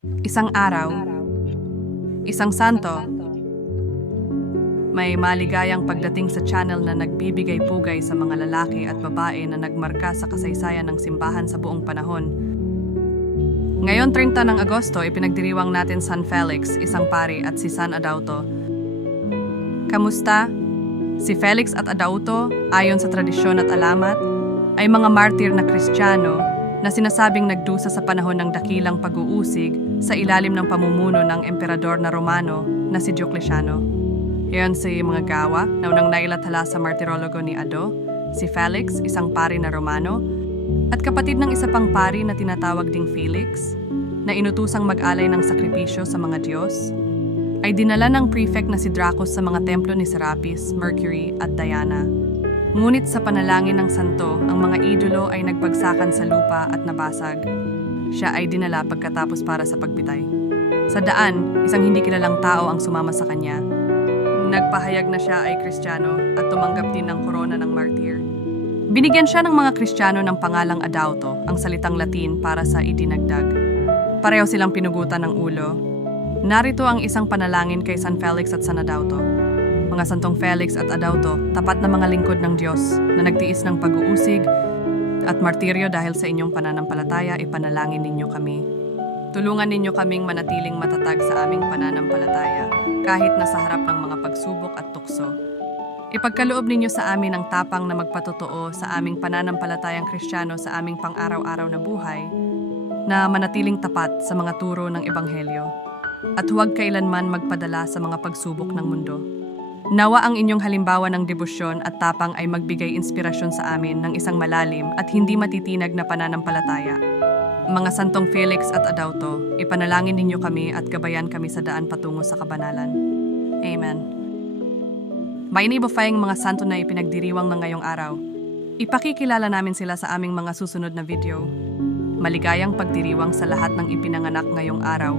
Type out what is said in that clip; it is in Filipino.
Isang araw, isang santo, may maligayang pagdating sa channel na nagbibigay pugay sa mga lalaki at babae na nagmarka sa kasaysayan ng simbahan sa buong panahon. Ngayon 30 ng Agosto, ipinagdiriwang natin San Felix, isang pari, at si San Adauto. Kamusta? Si Felix at Adauto, ayon sa tradisyon at alamat, ay mga martir na Kristiyano na sinasabing nagdusa sa panahon ng dakilang pag-uusig sa ilalim ng pamumuno ng emperador na Romano na si Diocletiano. Iyon si mga gawa na unang nailathala sa martirologo ni Ado, si Felix, isang pari na Romano, at kapatid ng isa pang pari na tinatawag ding Felix, na inutusang mag-alay ng sakripisyo sa mga Diyos, ay dinala ng prefect na si Dracos sa mga templo ni Serapis, Mercury at Diana. Ngunit sa panalangin ng santo, ang mga idolo ay nagbagsakan sa lupa at nabasag. Siya ay dinala pagkatapos para sa pagpitay. Sa daan, isang hindi kilalang tao ang sumama sa kanya. Nagpahayag na siya ay kristyano at tumanggap din ng korona ng martir. Binigyan siya ng mga kristyano ng pangalang Adauto, ang salitang Latin para sa idinagdag. Pareho silang pinugutan ng ulo. Narito ang isang panalangin kay San Felix at San Adauto. Mga Santong Felix at Adauto, tapat na mga lingkod ng Diyos na nagtiis ng pag-uusig at martiryo dahil sa inyong pananampalataya, ipanalangin ninyo kami. Tulungan ninyo kaming manatiling matatag sa aming pananampalataya kahit nasa harap ng mga pagsubok at tukso. Ipagkaloob ninyo sa amin ang tapang na magpatotoo sa aming pananampalatayang kristyano sa aming pang-araw-araw na buhay na manatiling tapat sa mga turo ng Ebanghelyo at huwag kailanman magpadala sa mga pagsubok ng mundo. Nawa ang inyong halimbawa ng debosyon at tapang ay magbigay inspirasyon sa amin ng isang malalim at hindi matitinag na pananampalataya. Mga Santong Felix at Adauto, ipanalangin ninyo kami at gabayan kami sa daan patungo sa kabanalan. Amen. May inibafayang mga santo na ipinagdiriwang na ngayong araw. Ipakikilala namin sila sa aming mga susunod na video. Maligayang pagdiriwang sa lahat ng ipinanganak ngayong araw